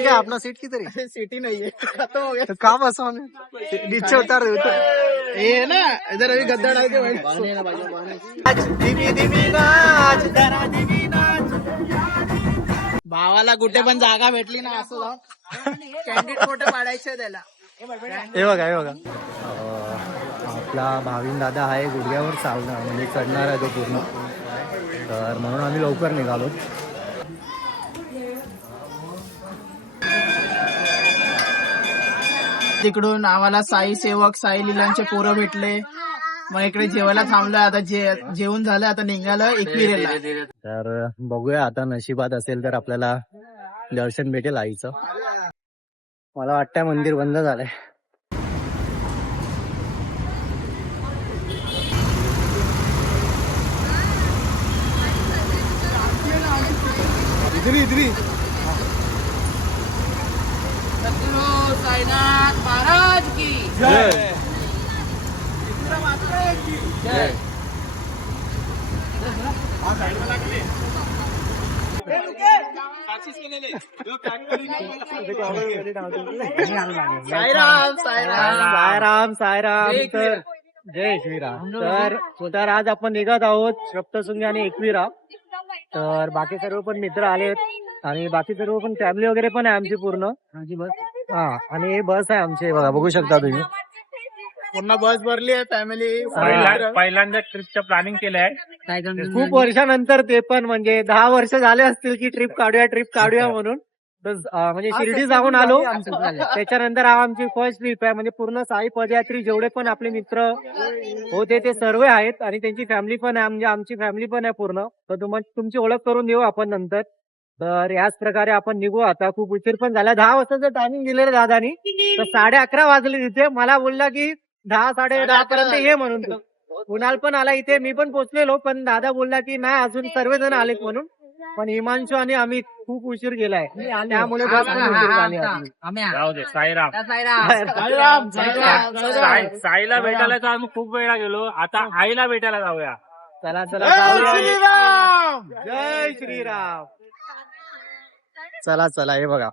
क्या अपना सीट किधर है? सीट ही नहीं है, खत्म हो गया। तो कहाँ बसा हमें? नीचे उतार दे तो। ये है ना, इधर अभी गद्दा डाल के बैठ। आज धीमी धीमी नाच, जरा धीमी नाच. भावाला कुठे पण जागा भेटली ना असं जाऊन कॅन्डिड फोटो काढायचे त्याला. हे बघा हे बघा. आपला भाविन दादा आहे गुडघ्यावर चालणार म्हणजे चढणार आहे तो पूर्ण. तर म्हणून आम्ही लवकर निघालो. तिकडून आम्हाला साई सेवक साई लिलांचे पोरं भेटले. मग इकडे जेवायला थांबलोय. आता जेवण झालं, आता निघालं एकविरेला. तर बघूया आता नशिबात असेल तर आपल्याला दर्शन भेटेल आईचं. मला वाटतंय मंदिर बंद झालंय. इधरी इधरी साईनाथ महाराज की जय. जय. साईराम साईराम सायराम सायराम. जय तर जय श्रीराम. तर आज आपण निघत आहोत सप्तशृंगी आणि एकविरा. तर बाकी सर्व पण मित्र आलेत आणि बाकी सर्व पण फॅमिली वगैरे पण आहे आमची पूर्ण. हा आणि बस आहे आमची बघा, बघू शकता तुम्ही. पूर्ण बस भरली आहे फॅमिली. पहिल्यांदा ट्रिपचं प्लॅनिंग केलंय. खूप वर्षानंतर, ते पण म्हणजे 10 वर्ष झाले असतील की ट्रिप काढूया म्हणून. तर म्हणजे शिर्डी जाऊन आलो. त्याच्यानंतर हा आमची फर्स्ट ट्रिप आहे. म्हणजे पूर्ण साई पदयात्री जेवढे पण आपले मित्र होते ते सर्व आहेत आणि त्यांची फॅमिली पण आहे. म्हणजे आमची फॅमिली पण आहे पूर्ण. तर तुमची ओळख करून देऊ आपण नंतर. तर याच प्रकारे आपण निघू आता. खूप उशीर पण झाला. 10 वाजताचं टायमिंग दिलेलं दादानी. तर 11:30 वाजले तिथे. मला बोलला की 10 10:30 पर्यंत ये म्हणून. तू कुणाल पण आला इथे, मी पण पोहोचलेलो. पण दादा बोलला की नाही अजून सर्वजण आलेत म्हणून. पण हिमांशू आणि आम्ही खूप उशीर गेलाय त्यामुळे बस पण उशीर झाली आपली. जाऊ दे. साईराम. साईराम साईला भेटायला तर आम्ही खूप वेळा गेलो. आता आईला भेटायला जाऊया. चला चला जय जाऊया. श्रीराम. जय श्रीराम. चला चला हे बघा.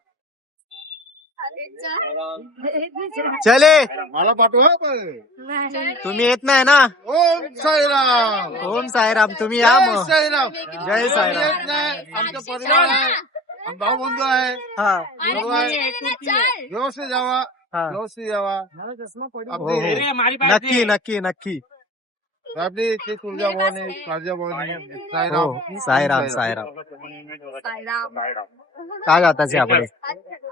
चले मला पाठवा. तुम्ही येत नाही ना. ओम साईराम. ओम साईराम. तुम्ही या जय मग. साईराम. जय साईराम. येत नाही. आमचा परिवार आहे, आम भाऊ बंधू आहे. हा सर्व आहे. व्यवस्थित जावा, हा. व्यवस्थित जावा. हो, आपली हो. अरे, मारी पाहिजे. नक्की नक्की नक्की. आपली ती तुळजाभवानी, काळजाभवानी, साईराम. हो साईराम साईराम. काय गाताचे आपले.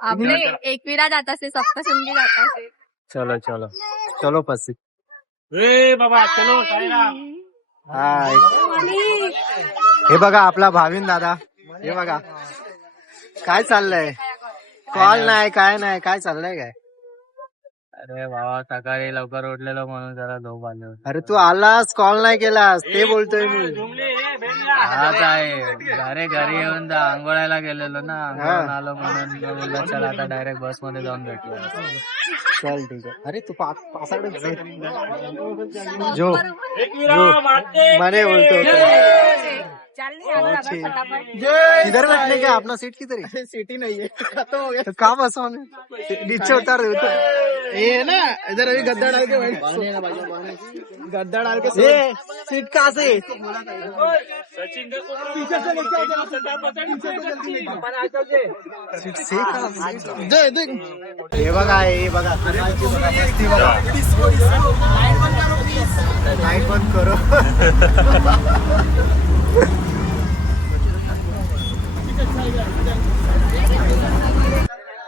आपले एकविरा जात असते, सप्तशृंगी जात असते. चलो चलो चलो पसी. ए बाबा चलो साईराम. हाय. हे बघा आपला भाविन दादा. हे बघा काय चाललंय. कॉल नाही काय नाही, काय चाललंय काय. अरे बाबा सकाळी लवकर उठलेलो म्हणून जरा झोप आली होती. अरे तू आलास, कॉल नाही केलास, ते बोलतोय मी. हा काय अरे घरी येऊन आंघोळायला गेलेलो ना, आंघोळून आलो म्हणून बोललो चला आता डायरेक्ट बस मध्ये जाऊन भेटलो. चल ठीक आहे. अरे तू पासाकडे जो मने बोलतो. किधर बैठने क्या? अपना सीट किधर है? सीट ही नहीं है, खत्म हो गया। तो कहाँ बसा हमें? नीचे उतार दे तो. ये है ना, इधर अभी गद्दा डाल के बैठ। गद्दा डाल के ये सीट कहाँ से? सीट से हे बघा हे बघा कुणालची बघा मस्ती बघा. लाईट बंद करो.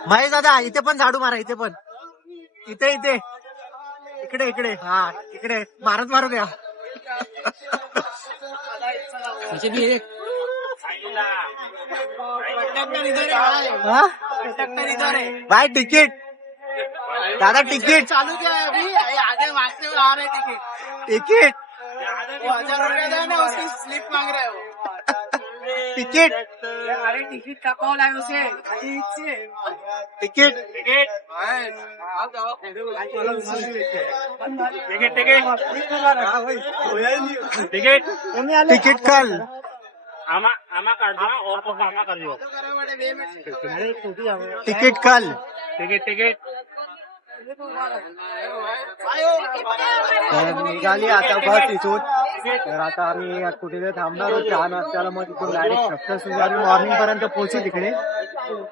महेश दादा इथे पण झाडू मारा. इथे पण इथे इथे इकडे इकडे. हा इकडे मारत मारू द्या. हा? बाय तिकीट दादा. तिकीट चालू क्या है अभी? आगे मांगते हुए आ रहे टिकट। तिकीट वो 1000 रुपया दे ना, उसकी स्लिप मांग रहे हो। तिकीट अरे टिकट का कॉल है उसे। तिकीट तिकीट काल. तिकीट काल तर निघाली आता बस इथून. तर आता आम्ही कुठे थांबणार आहोत चहा नाश्त्याला, मग तिथून डायरेक्ट सप्तशृंगी आम्ही मॉर्निंग पर्यंत पोहोचू तिकडे.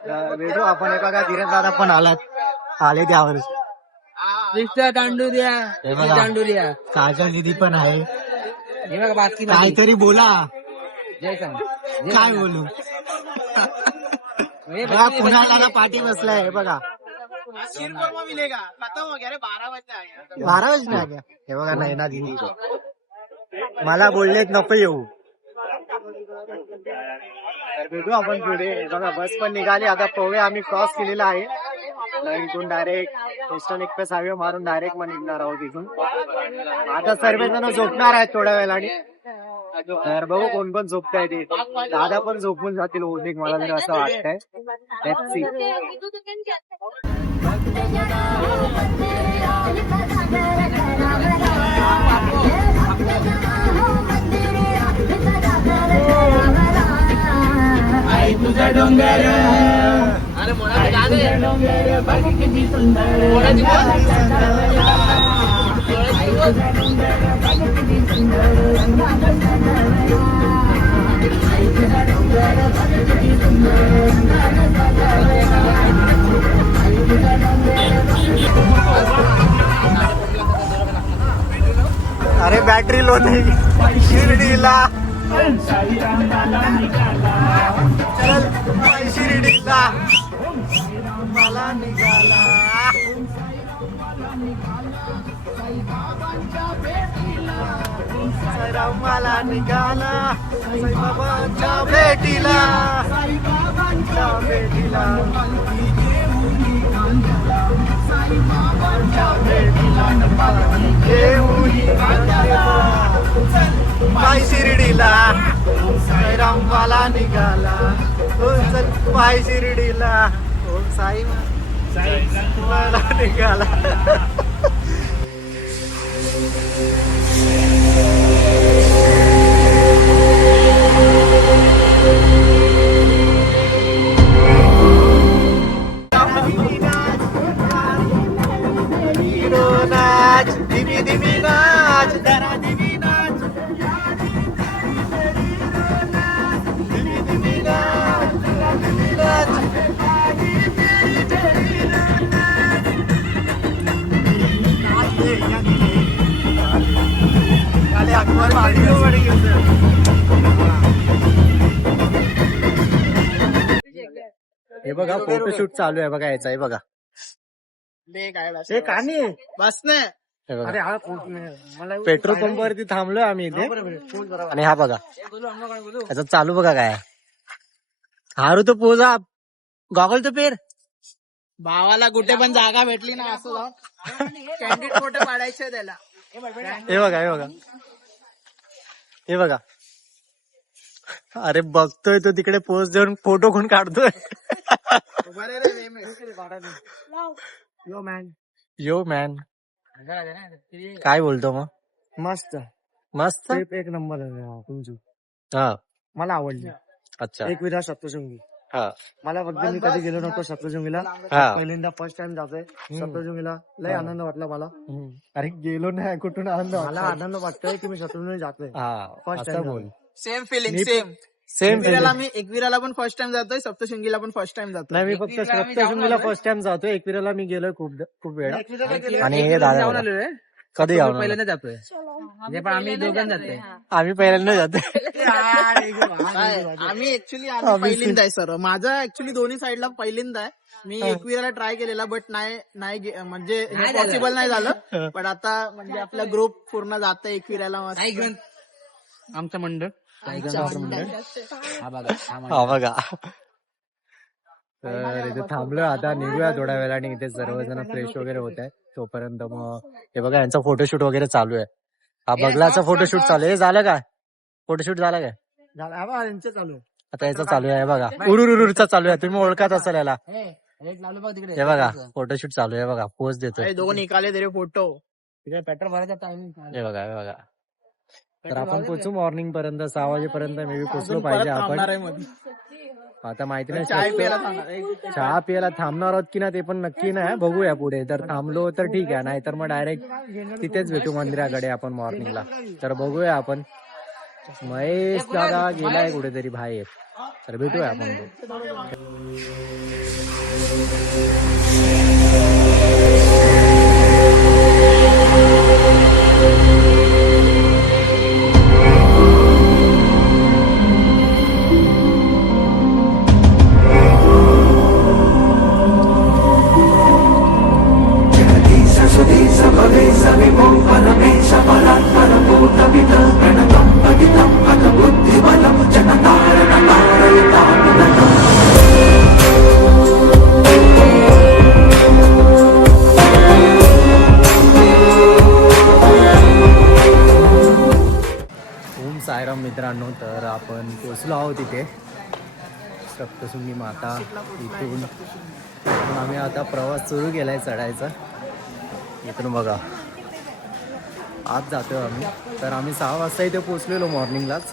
तर भेटू आपण. हे बघा धीरज दादा पण आले त्यावर. दांडुरिया काजल दिदी पण आहे. हे बघा बाकी काहीतरी बोला. जय सांग काय बोलू. बघा पुण्याला पाठी बसलाय. हे बघा 12 वाजले आ गया. हे बघा नैना दिदी मला बोललेत नको येऊ. तर भेटू आपण पुढे. हे बघा बस पण निघाली आता. पोहे आम्ही क्रॉस केलेला आहे. इथून डायरेक्ट वेस्टर्न एक्सप्रेस हायवे मारून डायरेक्ट मग निघणार आहोत इथून. आता सर्वजण झोपणार आहेत थोड्या वेळाने. तर बघू कोण कोण झोपताय ते. दादा पण झोपून जातील बहुतेक मला तरी असं वाटतंय. Let's see. आई तुझा डोंगर अरे मोठा डोंगर बाकी किती सुंदर. अरे बॅटरी लो नाही शिर्डीला. चल शिर्डीला मला निघाला. मला निघाला साईबाबांच्या भेटीला. साईबाबांच्या भेटीला. पाय शिर्डीला साईरामवाला निघाला. चल पाय शिर्डीला. ओम साई मला निघाला. नाच दिवी दिवी नाच जरा दिवी नाच. दिवी दिवी नाच जरा दिवी नाच. अकबर हे बघा फोटोशूट चालू आहे बघा याचा. हे बघा कानी बस नाही. अरे हा पेट्रोल पंप वरती थांबलोय आम्ही इथे. आणि हा बघा याचा चालू बघा काय. हारू तो पोजा गॉगल तो पेर. भावाला कुठे पण जागा भेटली ना असं जाऊन कॅन्डिड फोटो काढायचे त्याला. हे बघा हे बघा हे बघा. अरे बघतोय तो तिकडे पोस्ट देऊन फोटो कोण काढतोय. यो मॅन काय बोलतो मग. मस्त मस्त एक नंबर आहे तुमची. हा मला आवडली. अच्छा एक विरा सप्तशृंगी. हा मला फक्त मी कधी गेलो नव्हतो सप्तशृंगीला. हा. पहिल्यांदा फर्स्ट टाइम जातोय सप्तशृंगीला. लय आनंद वाटला मला. अरे गेलो नाही कुठून आनंद मला आनंद वाटतोय की मी सप्तशृंगी जातोय. First असं time बोल. सेम फिलिंग मी- सेम. सेम मी एकविराला पण फर्स्ट टाइम जातोय. सप्तशृंगीला पण फर्स्ट टाइम जातोय. नाही मी फक्त सप्तशृंगीला फर्स्ट टाइम जातोय. एकविराला मी गेलोय खूप वेळा. आणि हे दादा कधी जाऊन पहिल्यांदा जातोय म्हणजे पण आम्ही दोघं जातोय. आम्ही पहिल्यांदा जातोय. आम्ही ऍक्च्युली पहिल्यांदा आहे सर. माझा ऍक्च्युली दोन्ही साईडला पहिल्यांदा आहे. मी एकविराला ट्राय केलेला बट नाही म्हणजे पॉसिबल नाही झालं. पण आता म्हणजे आपला ग्रुप पूर्ण जात एकविराला. आमचं मंडळ हा बघा. तर इथे थांबलो आता. निघूया थोड्या वेळाने. इथे सर्वजण फ्रेश वगैरे होत आहेत तोपर्यंत. मग हे बघा यांचा फोटोशूट वगैरे चालू आहे. हा बगलाचा फोटोशूट चालू आहे. झालं काय फोटोशूट झालं काय. यांचे चालू आहे. आता याचा चालू आहे बघा. उरुरुचा चालू आहे. तुम्ही ओळखत असाल याला. हे बघा फोटोशूट चालू आहे बघा. पोज देतोय. दोन निकाले तरी फोटो. पेट्रोल भरायचा टाइम हे बघा हे बघा. तर आपण पोहोचू मॉर्निंग पर्यंत 6 वाजेपर्यंत मे बी पोहोचलो पाहिजे परत थांबणार आपण. आहे मध्ये. आता माहिती नाही चाय प्यायला थांबणार आहे. चहा प्यायला थांबणार आहोत की ना ते पण नक्की नाही, बघूया पुढे. तर थांबलो तर ठीक आहे, नाहीतर मग डायरेक्ट तिथेच भेटू मंदिराकडे आपण मॉर्निंगला. तर बघूया आपण. महेश दादा गेलाय कुठेतरी बाहेर, तर भेटूया आपण. ओम साईराम मित्रांनो, तर आपण पोचलो आहोत इथे सप्तशृंगी माता. इथून आम्ही आता प्रवास सुरू केलाय चढायचा. इथून बघा आज जातो आम्ही. तर आम्ही 6 वाजता इथे पोचलेलो मॉर्निंगलाच.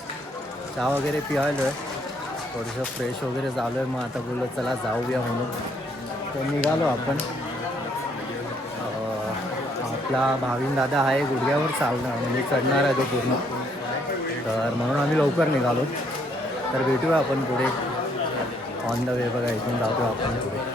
चहा वगैरे पिवायलो आहे, थोडंसं फ्रेश वगैरे झालो आहे. मग आता बोललो चला जाऊया म्हणून तर निघालो आपण. आपला भाविन दादा आहे गुडघ्यावर चालणार, म्हणजे चढणार आहे तो पूर्ण. तर म्हणून आम्ही लवकर निघालो. तर भेटूया आपण पुढे ऑन द वे. बघा इथून जातो आपण पुढे.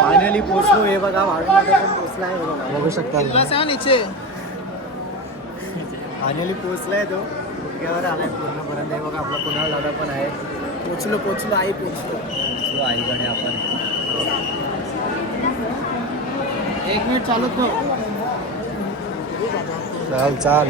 फायनली पोहोचलो. हे बघा भाविन दादा पण पोहोचलाय, बघू शकता. गिलास आहे नीचे. फायनली पोहोचलाय तो, गुडघ्यावर आलाय पूर्णपर्यंत. हे बघा आपला कुणाल दादा पण आहे. पोचलो आई पोचलो. पोहोचलो आईकडे आपण. 1 मिनिट चालू ठेव. चाल.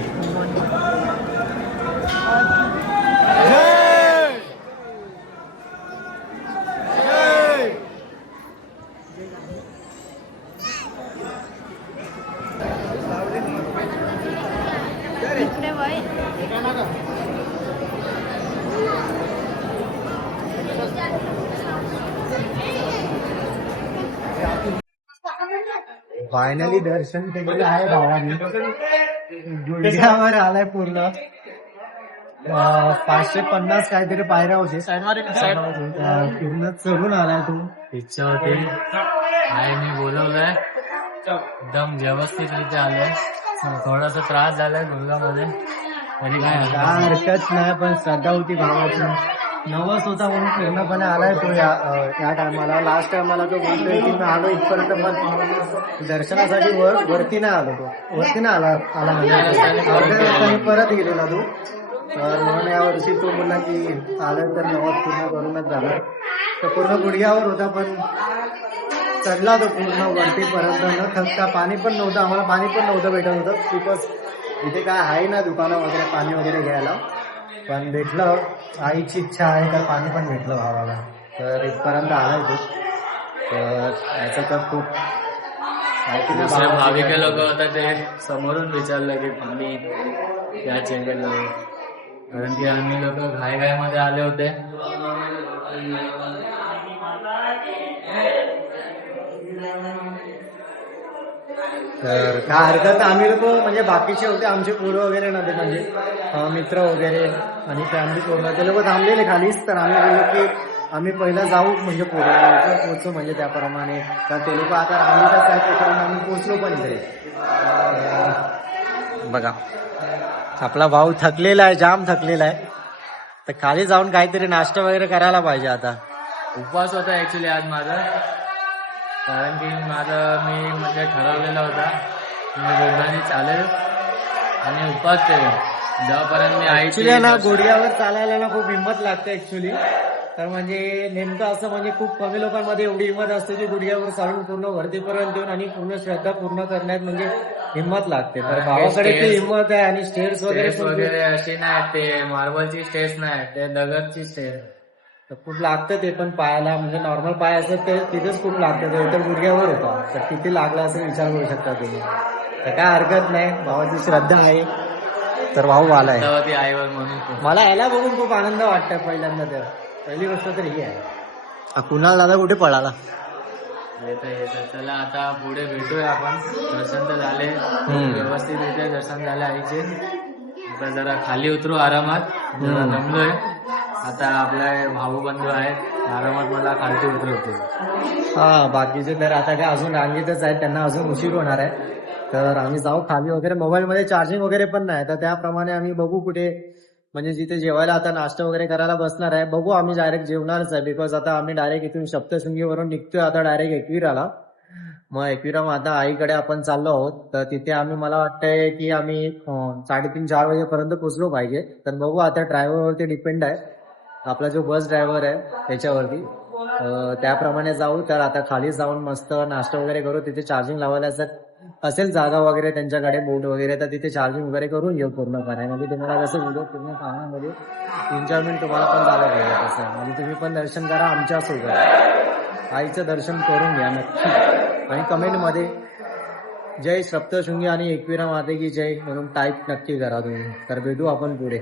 इकडे वय फायनली दर्शन केलेलं आहे भावानी. गुडघ्यावर आलाय पूर्ण. 550 काहीतरी पायऱ्या होते, पूर्ण चढून आलाय तो. इच्छा होती आईने बोलवलंय, एकदम व्यवस्थित आलोय. थोडासा त्रास झालाय गुडघ्यामध्ये, तरी काय हरकत नाही, पण श्रद्धा होती भावाची. नवस होता म्हणून पूर्णपणे आलाय तो या टायमाला. लास्ट टायमाला तो बोलतोय की मी आलो इथपर्यंत पण दर्शनासाठी वरती नाही आलो. तो वरती नाही आला म्हणजे अर्ध्या रस्त्याने परत गेलेला तो. तर म्हणून यावर्षी तो बोलला की आलं तर नवस पूर्ण करूनच झालं. तर पूर्ण गुडघ्यावर होता पण चढला तो पूर्ण वरतीपर्यंत न थकता. पाणी पण नव्हतं आम्हाला, पाणी पण नव्हतं भेटत होतं बिकॉज इथे काय आहे ना दुकानं वगैरे पाणी वगैरे घ्यायला. पण भेटलं, आईची इच्छा आहे तर पाणी पण भेटलं भावाला. तर इथपर्यंत आलाय तो. तर याचं तर खूप दुसरे भाविक लोक होता ते समोरून विचारलं की पाणी या चेंबरला, कारण की आम्ही लोक घाईमध्ये आले होते. तर काय हरकत नाही. आम्ही लोक म्हणजे बाकीचे होते आमचे पोरं वगैरे नव्हते, म्हणजे मित्र वगैरे आणि फॅमिली पूर्ण ते लोक थांबलेले खालीच. तर आम्ही बोललो की आम्ही पहिला जाऊ म्हणजे पोरं पोहोचू म्हणजे त्याप्रमाणे. तर ते लोक आता रांगीतच आहेत त्याच्यामुळे आम्ही पोहोचलो पण इकडे. बघा आपला भाऊ थकलेला आहे, जाम थकलेला आहे. तर खाली जाऊन काहीतरी नाश्ता वगैरे करायला पाहिजे आता. उपवास होता ऍक्च्युली आज माझा, कारण की मी म्हणजे ठरवलेला होता मी गोडगाणी चालेल आणि उपवास केला जेव्हापर्यंत मी ऍक्च्युली ना गोड्यावर चालायला ना खूप हिंमत लागते ऍक्च्युली. तर म्हणजे नेमकं असं म्हणजे खूप कमी लोकांमध्ये एवढी हिंमत असते की गुडघ्यावर चालून पूर्ण वरतीपर्यंत येऊन आणि पूर्ण श्रद्धा पूर्ण करण्यात म्हणजे हिंमत लागते. तर भावाकडे ती हिंमत आहे. आणि स्टेअर्स वगैरे अशी नाही, ते मार्बलची स्टेज नाही, ते दगडची स्टेज. तर खूप लागतं ते पण पायाला, म्हणजे नॉर्मल पाय असत ते तिथेच खूप लागतं. ते तर गुडघ्यावर होता तर किती लागला असं विचार करू शकता तुम्ही. तर काय हरकत नाही, भावाची श्रद्धा आहे. तर भाऊ आलाय आईवर म्हणून मला याला बघून खूप आनंद वाटतोय पहिल्यांदा. तर पहिली गोष्ट तर ही आहे. कुणाल दादा कुठे पळाला? येतं. चला आता पुढे भेटूया आपण. दर्शन तर झाले व्यवस्थित रित्या दर्शन झाले आईचे. आता जरा खाली उतरू आरामात, जरा दमलोय. आता आपले भाऊ बंधू आहेत, आरामात मला खालती उतरवतील. हा बाकीचे तर आता काय अजून रांगेतच आहेत, त्यांना अजून उशीर होणार आहे. तर आम्ही जाऊ खाली वगैरे. मोबाईलमध्ये चार्जिंग वगैरे पण नाही, तर त्याप्रमाणे आम्ही बघू कुठे म्हणजे जिथे जेवायला आता नाश्ता वगैरे करायला बसणार आहे. बघू आम्ही डायरेक्ट जेवणारच आहे, बिकॉज आता आम्ही डायरेक्ट इथून सप्तशृंगीवरून निघतोय आता डायरेक्ट एकविराला. मग एकविरा आता आईकडे आपण चाललो आहोत. तर तिथे आम्ही मला वाटतंय की आम्ही 3:30-4 वाजेपर्यंत पोहोचलो पाहिजे. तर बघू आता ड्रायव्हरवरती डिपेंड आहे, आपला जो बस ड्रायव्हर आहे त्याच्यावरती. त्याप्रमाणे जाऊ. तर आता खाली जाऊन मस्त नाश्ता वगैरे करू. तिथे चार्जिंग लावायला असेल जागा वगैरे त्यांच्याकडे बोट वगैरे, तर तिथे चार्जिंग वगैरे करून घेऊ पूर्णपणे. म्हणजे तुम्हाला कसं व्हिडिओ पूर्ण पाहण्यामध्ये 3-4 मिनिट तुम्हाला पण झालं पाहिजे तसं. म्हणजे तुम्ही पण दर्शन करा आमच्यासोबत, आईचं दर्शन करून घ्या नक्की. आणि कमेंटमध्ये जय सप्तशृंगी आणि एकविरा माते की जय म्हणून टाईप नक्की करा तुम्ही. तर भेटू आपण पुढे.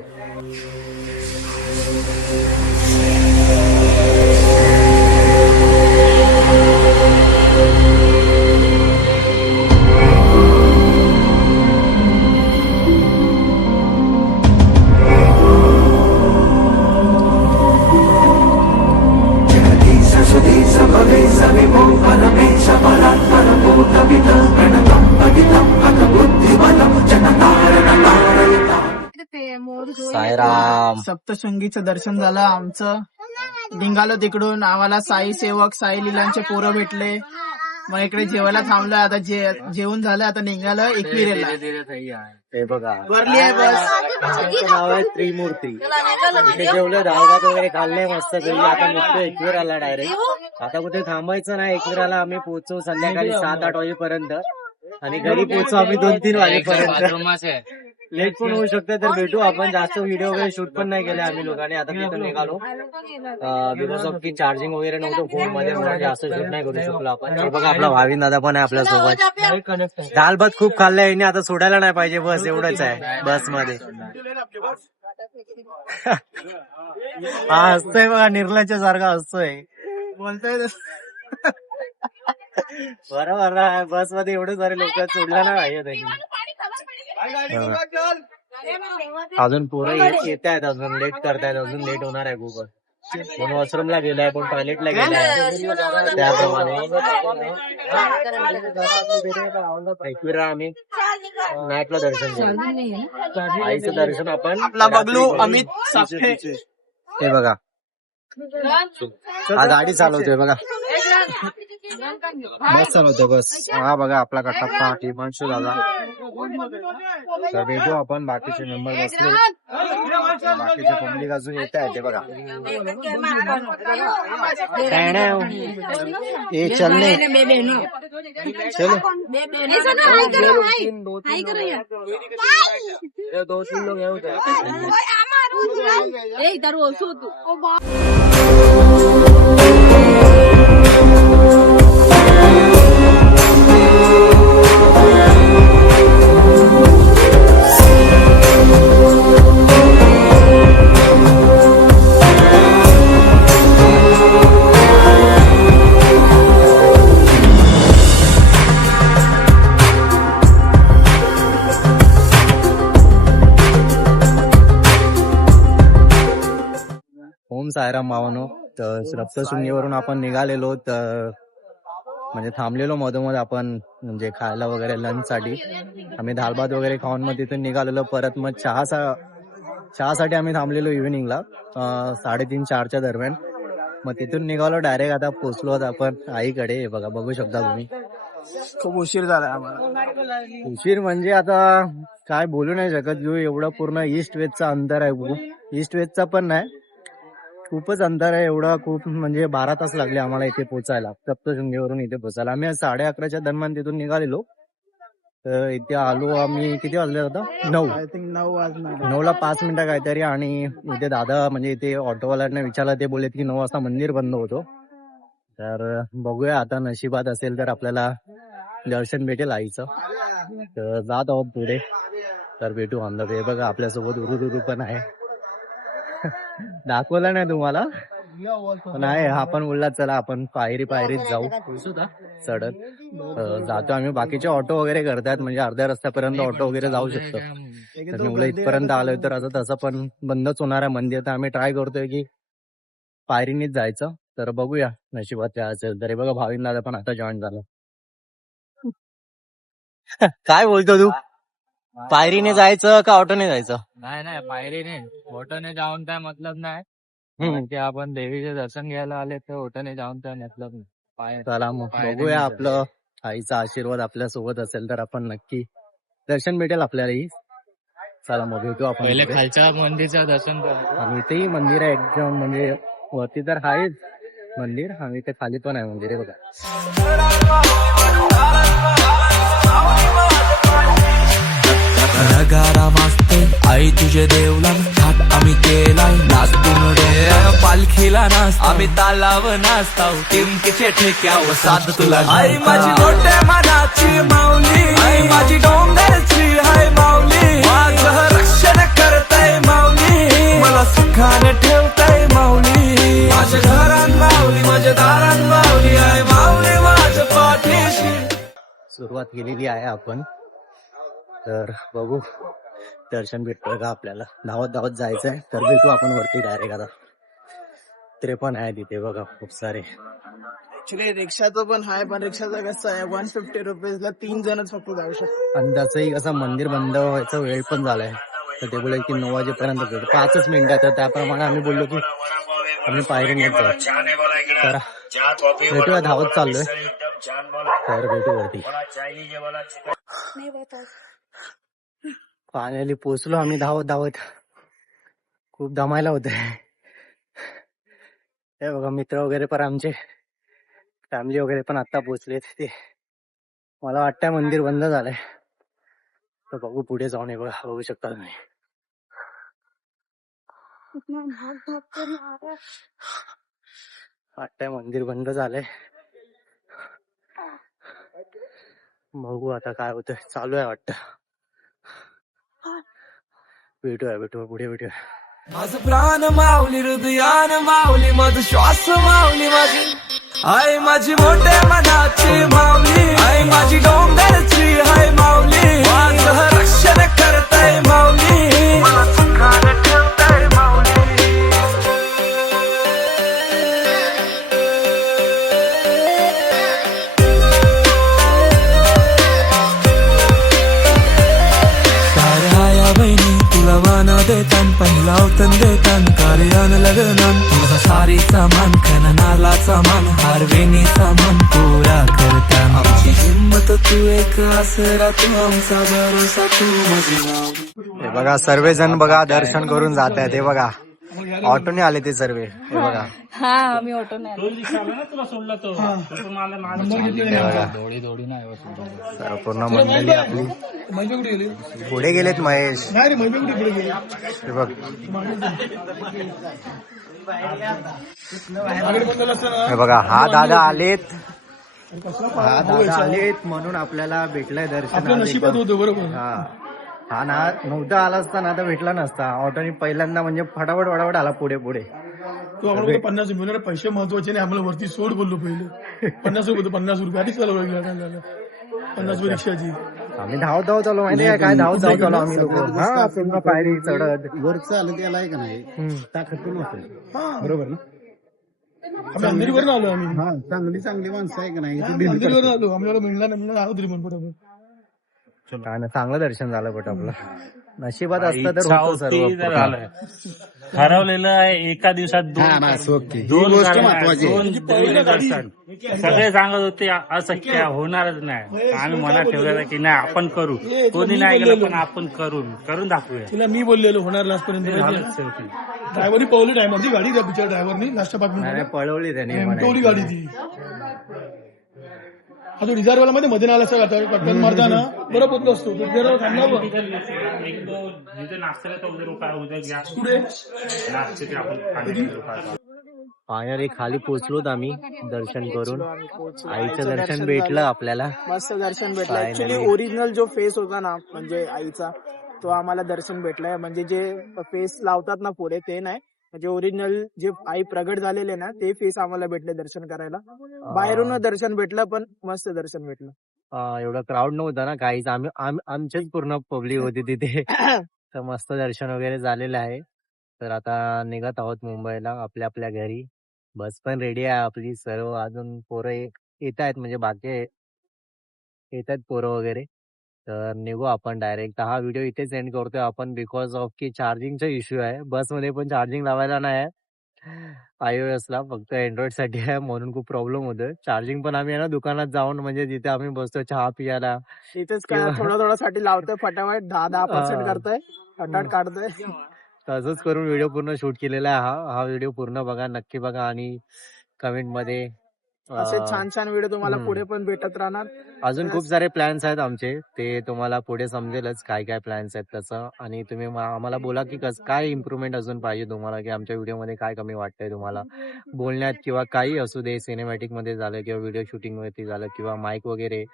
साईराम. सप्तशृंगीचं दर्शन झालं आमचं. निघालो तिकडून, आम्हाला साई सेवक साई लीलांचे पोरं भेटले. मग इकडे जेवायला थांबलं. आता जेवण झालं, आता निघालं एकविरेला. हे बघा वरली आहे बस. आमचं नाव आहे त्रिमूर्ती. इथे जेवलं, डाळभात वगैरे खाल्ले मस्त घरी. आता निघतो एकविराला डायरेक्ट. आता कुठे थांबायचं नाही. एकविराला आम्ही पोहोचू संध्याकाळी 7-8 वाजेपर्यंत आणि घरी पोहोचू आम्ही 2-3 वाजेपर्यंत. लेट पण होऊ शकते. तर भेटू आपण. जास्त व्हिडिओ वगैरे शूट पण नाही केले आम्ही लोकांनी. आता तिथून निघालो बिकॉज ऑफ की चार्जिंग वगैरे नव्हतं फोन मध्ये, म्हणून जास्त शूट नाही करू शकलो आपण. हे बघा आपला भाविन दादा पण आहे आपल्यासोबत. दाल भात खूप खाल्लाय आणि आता सोडायला नाही पाहिजे, बस एवढंच आहे बस मध्ये. हा हसतोय बघा, निर्लज्ज सारखा हसतोय. बोलतोय बरोबर, बस मध्ये एवढे सारे लोक सोडला नाही पाहिजे त्यांनी. अजून पोरं येत आहेत, अजून लेट करतायत, अजून लेट होणार आहे खूप. कोण वॉशरूमला गेलाय, कोण टॉयलेटला गेलाय. त्याप्रमाणे एकविरा आम्ही नाईटला दर्शन घेऊ. आईचं दर्शन आपण आपला बगलू अमित सापे. हे बघा हा गाडी चालवतोय बघा, बस चालवतोय बस. हा बघा आपला कटप्पा हिमांशू दादा. तर भेटू आपण, बाकीचे मेंबर बसले, बाकीचे पब्लिक अजून येत आहे ते बघा. ये चलने चलो. ओम सायराम भावानो. तर सप्तशृंगीवरून आपण निघालेलो, तर म्हणजे थांबलेलो मधोमध आपण म्हणजे खायला वगैरे लंच साठी. आम्ही दाल भात वगैरे खाऊन मग तिथून निघालेलो. परत मग चहासाठी आम्ही थांबलेलो इव्हिनिंगला 3:30-4च्या दरम्यान. मग तिथून निघालो डायरेक्ट, आता पोहोचलो आहोत आपण आईकडे. हे बघा, बघू शकता तुम्ही. खूप उशीर झाला आम्हाला. उशीर म्हणजे आता काय बोलू नाही शकत, जो एवढा पूर्ण ईस्ट वेस्टचा अंतर आहे. ईस्ट वेस्टचा पण नाही, खूपच अंतर आहे. एवढा खूप म्हणजे 12 तास लागले आम्हाला इथे पोहोचायला, सप्तशृंगीवरून इथे पोहोचायला. आम्ही 11:30च्या दरम्यान तिथून निघालेलो. तर इथे आलो आम्ही, किती वाजले होता? 9. आय थिंक 9 वाजणार. 9ला 5 मिनिटं काहीतरी. आणि इथे दादा म्हणजे इथे ऑटोवाल्यांना विचारलं, ते बोलले की 9 वाजता मंदिर बंद होतो. तर बघूया आता, नशिबात असेल तर आपल्याला दर्शन भेटेल आईचं. तर जात आहोत पुढे. तर भेटू अंदाज. हे बघा आपल्यासोबत उरू पण आहे. दाखवलं नाही तुम्हाला, नाही हा पण बोलला चला आपण पायरीत जाऊ चढत. जातो आम्ही. बाकीचे ऑटो वगैरे करतात, म्हणजे अर्ध्या रस्त्यापर्यंत ऑटो वगैरे जाऊ शकतो. तर मुलं इथपर्यंत आलोय, तर असं तसं पण बंदच होणार आहे मंदिर. तर आम्ही ट्राय करतोय की पायरीनीच जायचं. तर बघूया नशिबात काय असेल. तरी बघा भाविन दादा पण आता जॉईन झालं. काय बोलतो तू? पायरीने जायचं का ऑटोने जायचं? नाही पायरीने, ऑटोने जाऊन काय मतलब नाही. म्हणजे आपण देवीचे दर्शन घ्यायला आले तर ऑटोने जाऊन काय मतलब नाही. चला मग बघूया, आपलं आईचा आशीर्वाद आपल्या सोबत असेल तर आपण नक्की दर्शन भेटेल आपल्यालाही. चला मग भेटू आपण. पहिले खालच्या मंदिरचं दर्शन करू. आणि इथेही मंदिर आहे एकदम, म्हणजे वरती तर आहेच मंदिर, आणि इथे खाली पण आहे मंदिर आहे बघा. नगारा वाजते आई तुझे देवला, थाट आम्ही केलाय नाचतून पालखीला नाच, आम्ही तालाव नाचताव टिमकीचे ठेक्यावर साथ तुला. आई माझी मोठ्या मनाची माऊली, आई माझी डोंगरची हाय माऊली, माझं रक्षण करताय माऊली, मला सुखाने ठेवताय माऊली, माझ्या घरात माऊली, माझ्या दारात माऊली, आई माऊली माझ्या पाठीशी. सुरुवात केलेली आहे आपण. तर बघू दर्शन भेटतोय का आपल्याला. धावत जायचंय. तर भेटू आपण वरती डायरेक्ट. आता 53 आहे तिथे बघा खूप सारे. ऍक्च्युली रिक्षाचं पण आहे, पण रिक्षाचं कसं आहे 150 रुपीजला 3 जणच फक्त जाऊ शकतो. आणि त्याचंही कसं मंदिर बंद व्हायचा वेळ पण झालाय. तर ते बोलले की 9 वाजेपर्यंत भेटू, 5च मिनिटं. तर त्याप्रमाणे आम्ही बोललो की आम्ही पायरीनेच जाऊ. तर भेटूया, धावत चाललोय. तर भेटू वरती. फायनली पोचलो आम्ही धावत. खूप दमायला होते. हे बघा मित्र वगैरे पण आमचे, फॅमिली वगैरे पण आता पोचले. ते मला वाटतंय मंदिर बंद झालंय. तर बघू पुढे जाऊन. हे बघा, बघू शकता तुम्ही. वाटतंय मंदिर बंद झालंय. बघू आता काय होतंय. चालू आहे वाटतं. भेटूया पुढे भेटूया. माझं प्राण माऊली, हृदयान माऊली, माझं श्वास माऊली, माझी आई माझी मोठ्या मनाची माऊली, आई माझी डोंगरची हाय माऊली, माझं रक्षण करताय माऊली, मला सुखाने ठेवताय माऊली. साऱ्या बहिणी तुला वाना देतान पहिला औतण देतान कार्यान लग्नान तुझा सारीचा मान खननालाचा मान हारवेनीचा मान पुरा करतान आमची हिंमत तू एक आसरा तू आमचा भरोसा तू माझी हे बघा सर्वजण बघा दर्शन करून जात आहेत. हे बघा ऑटोने आले ते सर्व. हे बघा हा आम्ही ऑटो नाही सर्व पूर्ण मंडळी आपली पुढे गेलेत. महेश हे बघ हे बघा हा दादा आलेत. हा दादा आलेत म्हणून आपल्याला भेटलंय दर्शन. हा ना नव्हता आला असता ना तर भेटला नसता. ऑटोनी पहिल्यांदा म्हणजे फटाफट आला पुढे पुढे. तो आम्हाला 50 मिळणार पैसे महत्वाचे नाही आम्हाला वरती सोड बोललो पहिले 50 रुपये 50 रुपये आधीच झालं 50 रुपये रिक्षाची. आम्ही धावत चालू माहिती आहे काय धावत चालू आम्ही लोक. हा पूर्ण पायरी चढत वरचं आलं त्याला आहे का नाही ताकद पण असेल. बरोबर ना आम्ही अंधेरीवरून आलो आम्ही चांगली माणसं आहे का नाही अंधेरीवरून आलो आम्हाला मिळणार नाही म्हणून आलो तरी पण बरोबर. काय ना चांगलं दर्शन झालं पण आपलं. नशिबात असतं तर होतं सर्व. ठरवलेलं आहे एका दिवसात दोन दर्शन. सगळे सांगत होते अशक्य होणारच नाही. आम्ही मनात ठेवलेलं की नाही आपण करू. कोणी नाही केलं पण आपण करून दाखवूया. तिला मी बोललेलो होणार लास्ट पर्यंत. ड्रायव्हरनी पळवली टायमाची गाडी त्या बिचार ड्रायव्हरनी नाश्ता नाही, पळवली त्याने पळवली गाडी ती. हा तो रिझर्वला मध्ये नाला असं कटकन मारताना बरं पोचलो असतो तो थांबला. फायनली खाली पोहोचलोत आम्ही दर्शन करून. आईचं दर्शन भेटलं आपल्याला. मस्त दर्शन भेटलं. Finally. ऍक्च्युली ओरिजिनल जो फेस होता ना म्हणजे आईचा तो आम्हाला दर्शन भेटलाय. म्हणजे जे फेस लावतात ना पुढे ते नाही म्हणजे ओरिजिनल जे आई प्रगट झालेले ना ते फेस आम्हाला भेटले दर्शन करायला. बाहेरून दर्शन भेटलं पण मस्त दर्शन भेटलं. एवढा क्राऊड नव्हता ना काहीच. आमचेच पूर्ण पब्लिक होती तिथे. तर मस्त दर्शन वगैरे झालेलं आहे. तर आता निघत आहोत मुंबईला आपल्या आपल्या घरी. बस पण रेडी आहे आपली. सर्व अजून पोरं येत आहेत म्हणजे बाकी येत आहेत पोरं वगैरे. तर निघू आपण डायरेक्ट. हा व्हिडिओ इथेच एंड करतोय आपण बिकॉज ऑफ की चार्जिंगचा इश्यू आहे. बसमध्ये पण चार्जिंग लावायला नाही आहे. iOS ला फक्त अँड्रॉइड साठी आहे म्हणून खूप प्रॉब्लेम होतोय. चार्जिंग पण आम्ही आहे ना दुकानात जाऊन म्हणजे जिथे आम्ही बसतो चहा पियाला तिथेच काय थोडा साठी लावतोय फटाफट 10% करतोय फटाफट काढतोय. तसंच करून व्हिडिओ पूर्ण शूट केलेला आहे. हा व्हिडिओ पूर्ण बघा नक्की बघा आणि कमेंट मध्ये असे छान व्हिडिओ तुम्हाला पुढे पण भेटत राहणार. अजून खूप सारे प्लॅन्स आहेत आमचे. ते तुम्हाला पुढे समजेलच काय काय प्लॅन्स आहेत तसं. आणि तुम्ही आम्हाला बोला की काय इम्प्रुव्हमेंट अजून पाहिजे तुम्हाला की आमच्या व्हिडिओमध्ये काय कमी वाटतंय तुम्हाला बोलण्यात किंवा काही असू दे. सिनेमॅटिक मध्ये झालं किंवा व्हिडिओ शूटिंग मध्ये झालं किंवा माईक वगैरे.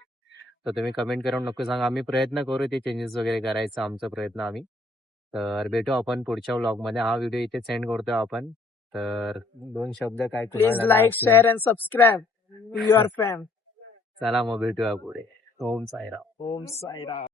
तर तुम्ही कमेंट करून नक्की सांगा. आम्ही प्रयत्न करू ते चेंजेस वगैरे करायचा आमचा प्रयत्न आम्ही. तर भेटू आपण पुढच्या व्लॉग मध्ये. हा व्हिडिओ इथे सेंड करतोय आपण. तर 2 शब्द काय please like share and subscribe your फॅम. चला मग भेटूया पुढे. ओम साईराम. ओम साईराम.